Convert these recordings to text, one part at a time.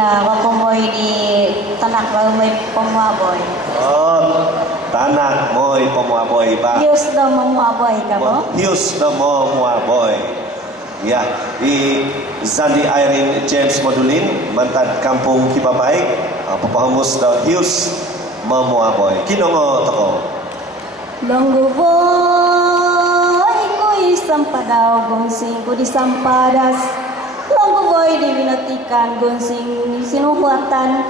Wakumoy di tanak may pamuaboy. Oh, tanak moy pamuaboy ba? Hius na mamuaboy ka mo? Hius na mamuaboy. Ya, di Zandi Irene James Modulin, mantan kampung Kibabay, papahumus na hius mamuaboy. Kinongo toko? Longguboy ko isang padaw gongsing ko di sampadas. Longguboy di binatikan gongsing sinuhuatan.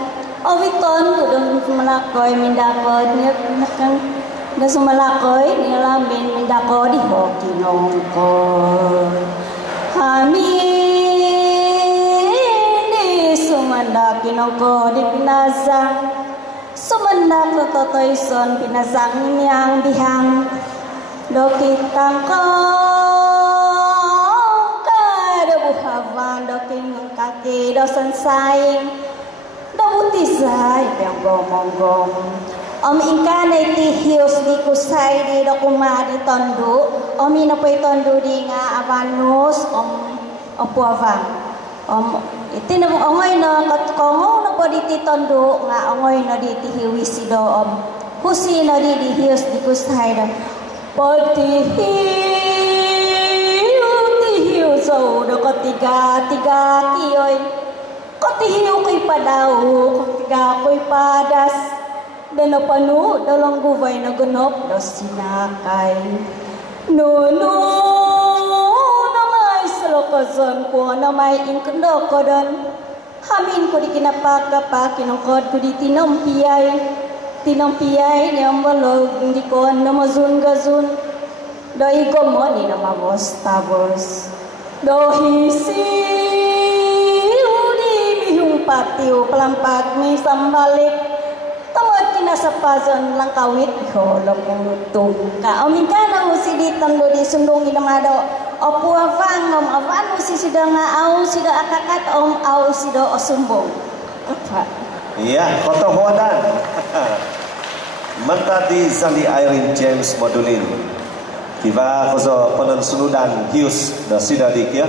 Oviton ko dong malakoy mindakod na sumalakoy nilamin mindako di hokinongko. Amin di sumanda kinongko di pinasang. Sumandak na totoy son pinasang niyang bihang. Dokitang ko kada buhawan doking ng kaki dosan saing. Dabutisay yang gomong-gom. Ingkanay ti hius di kusay di dokuma di tondo. Inapoy tondo di nga avanus opuavang. Iti na ongoy na katkongo na po diti tondo nga ongoy na diti hiwisi do husi na di hius di kusay do. Pati hius do katiga kiyoy. Katihiw ko'y padaw, katiga ko'y padas. Dana panu, dalong gubay na ganop, na sinakay. No, na may salokasan ko, na may inkando ko doon. Hamin ko di kinapaka, kinungkod ko di tinampiyay. Tinampiyay, niyang balog, hindi ko na mazun-gazun. Dahil ko mo, ni na mabos-tabos. Dohisi. Patiu pelampag may sambalik tamad kinasapazon lang kawit holok ng lutong ka amin ka na usiditan do di sundungi na mado opo avang nom avan usi sida nga au sida akakat au sida osumbong apa iya koto huadan manta di Zandi Irene James Modulin kiba kozo penon suludan hius da sida dikia